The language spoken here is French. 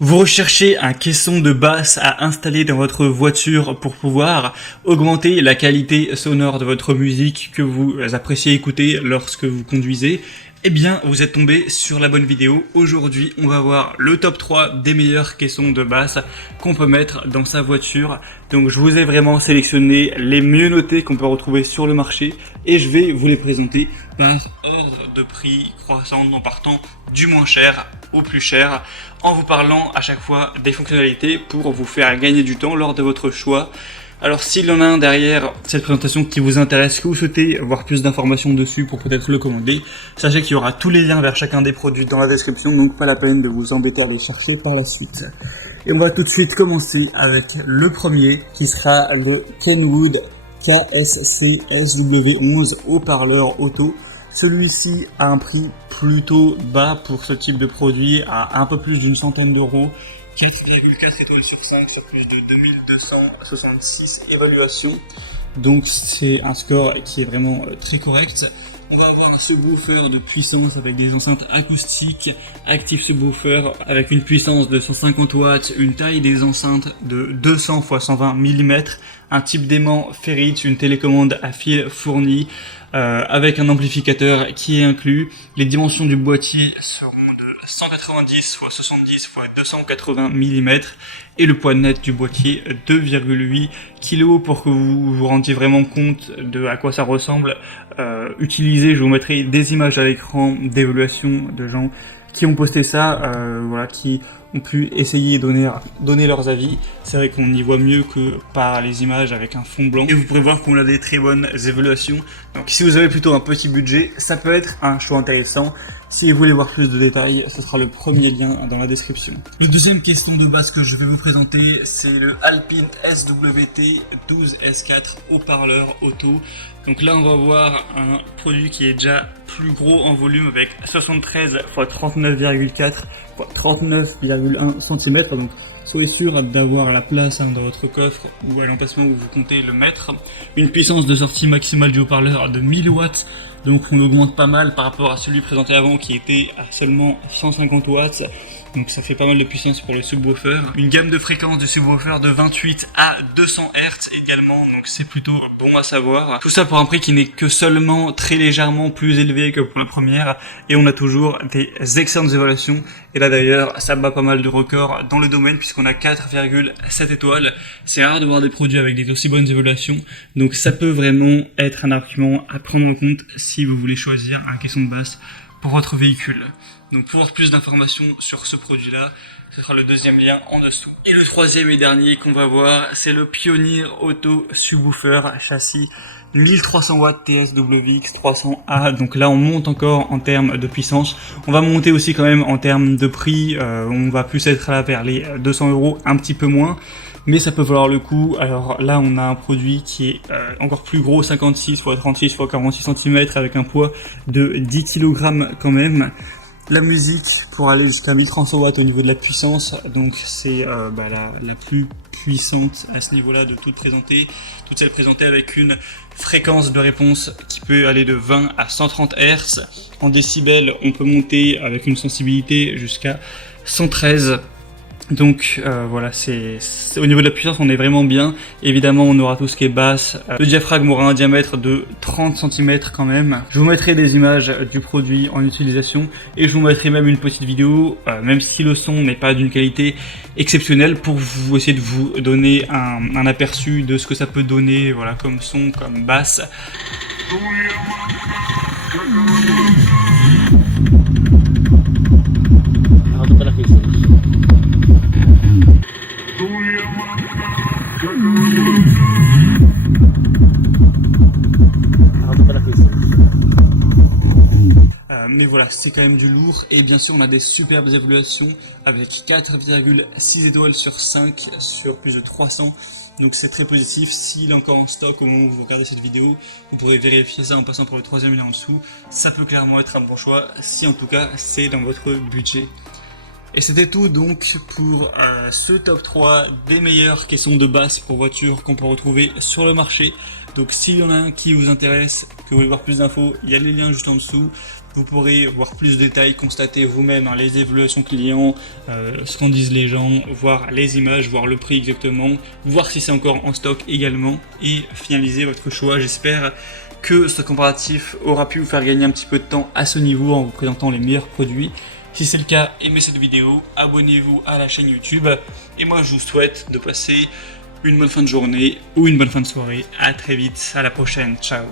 Vous recherchez un caisson de basse à installer dans votre voiture pour pouvoir augmenter la qualité sonore de votre musique que vous appréciez écouter lorsque vous conduisez. Eh bien, vous êtes tombé sur la bonne vidéo. Aujourd'hui, on va voir le top 3 des meilleurs caissons de basse qu'on peut mettre dans sa voiture. Donc, je vous ai vraiment sélectionné les mieux notés qu'on peut retrouver sur le marché et je vais vous les présenter par ordre de prix croissant en partant du moins cher au plus cher, en vous parlant à chaque fois des fonctionnalités pour vous faire gagner du temps lors de votre choix. Alors s'il y en a un derrière cette présentation qui vous intéresse, que vous souhaitez avoir plus d'informations dessus pour peut-être le commander, sachez qu'il y aura tous les liens vers chacun des produits dans la description, donc pas la peine de vous embêter à les chercher par la suite. Et on va tout de suite commencer avec le premier qui sera le Kenwood KSC SW11 haut-parleur auto. Celui-ci a un prix plutôt bas pour ce type de produit, à un peu plus d'une centaine d'euros. 4,4 étoiles sur 5 sur plus de 2266 évaluations. Donc c'est un score qui est vraiment très correct. On va avoir un subwoofer de puissance avec des enceintes acoustiques, active subwoofer avec une puissance de 150 watts, une taille des enceintes de 200 x 120 mm, un type d'aimant Ferrit, une télécommande à fil fournie, avec un amplificateur qui est inclus. Les dimensions du boîtier seront de 190 x 70 x 280 mm et le poids net du boîtier 2,8 kg pour que vous vous rendiez vraiment compte de à quoi ça ressemble. Utilisez, je vous mettrai des images à l'écran d'évaluation de gens qui ont posté ça, voilà, qui ont pu essayer et donner leurs avis. C'est vrai qu'on y voit mieux que par les images avec un fond blanc. Et vous pourrez voir qu'on a des très bonnes évaluations. Donc si vous avez plutôt un petit budget, ça peut être un choix intéressant. Si vous voulez voir plus de détails, ce sera le premier lien dans la description. Le deuxième caisson de base que je vais vous présenter, c'est le Alpine SWT 12S4 haut-parleur auto. Donc là, on va voir un produit qui est déjà plus gros en volume avec 73 x 39,4 x 39,1 cm. Donc soyez sûr d'avoir la place dans votre coffre ou à l'emplacement où vous comptez le mettre. Une puissance de sortie maximale du haut-parleur de 1000 watts. Donc on augmente pas mal par rapport à celui présenté avant qui était à seulement 150 watts. Donc ça fait pas mal de puissance pour le subwoofer. Une gamme de fréquences du subwoofer de 28 à 200 Hz également, donc c'est plutôt bon à savoir. Tout ça pour un prix qui n'est que seulement très légèrement plus élevé que pour la première. Et on a toujours des excellentes évaluations. Et là d'ailleurs, ça bat pas mal de records dans le domaine puisqu'on a 4,7 étoiles. C'est rare de voir des produits avec des aussi bonnes évaluations. Donc ça peut vraiment être un argument à prendre en compte si vous voulez choisir un caisson de basse pour votre véhicule. Donc pour avoir plus d'informations sur ce produit-là, ce sera le deuxième lien en dessous. Et le troisième et dernier qu'on va voir, c'est le Pioneer Auto Subwoofer châssis 1300 watts TSWX 300A. Donc là on monte encore en termes de puissance. On va monter aussi quand même en termes de prix. On va plus être là vers les 200 euros, un petit peu moins. Mais ça peut valoir le coup. Alors là, on a un produit qui est encore plus gros, 56 x 36 x 46 cm avec un poids de 10 kg quand même. La musique pour aller jusqu'à 1300 watts au niveau de la puissance, donc c'est la plus puissante à ce niveau-là de toutes celles présentées avec une fréquence de réponse qui peut aller de 20 à 130 Hz. En décibels, on peut monter avec une sensibilité jusqu'à 113. Donc voilà, c'est au niveau de la puissance, on est vraiment bien. Évidemment, on aura tout ce qui est basse. Le diaphragme aura un diamètre de 30 cm quand même. Je vous mettrai des images du produit en utilisation et je vous mettrai même une petite vidéo, même si le son n'est pas d'une qualité exceptionnelle, pour vous essayer de vous donner un aperçu de ce que ça peut donner, voilà, comme son, comme basse. Mais voilà, c'est quand même du lourd. Et bien sûr, on a des superbes évaluations avec 4,6 étoiles sur 5 sur plus de 300. Donc c'est très positif. S'il est encore en stock au moment où vous regardez cette vidéo, vous pourrez vérifier ça en passant par le troisième lien en dessous. Ça peut clairement être un bon choix, si en tout cas c'est dans votre budget. Et c'était tout donc pour ce top 3 des meilleurs caissons de basse pour voiture qu'on peut retrouver sur le marché. Donc s'il y en a un qui vous intéresse, que vous voulez voir plus d'infos, il y a les liens juste en dessous. Vous pourrez voir plus de détails, constater vous-même les évaluations clients, ce qu'en disent les gens, voir les images, voir le prix exactement, voir si c'est encore en stock également et finaliser votre choix. J'espère que ce comparatif aura pu vous faire gagner un petit peu de temps à ce niveau en vous présentant les meilleurs produits. Si c'est le cas, aimez cette vidéo, abonnez-vous à la chaîne YouTube et moi je vous souhaite de passer une bonne fin de journée ou une bonne fin de soirée. À très vite, à la prochaine, ciao.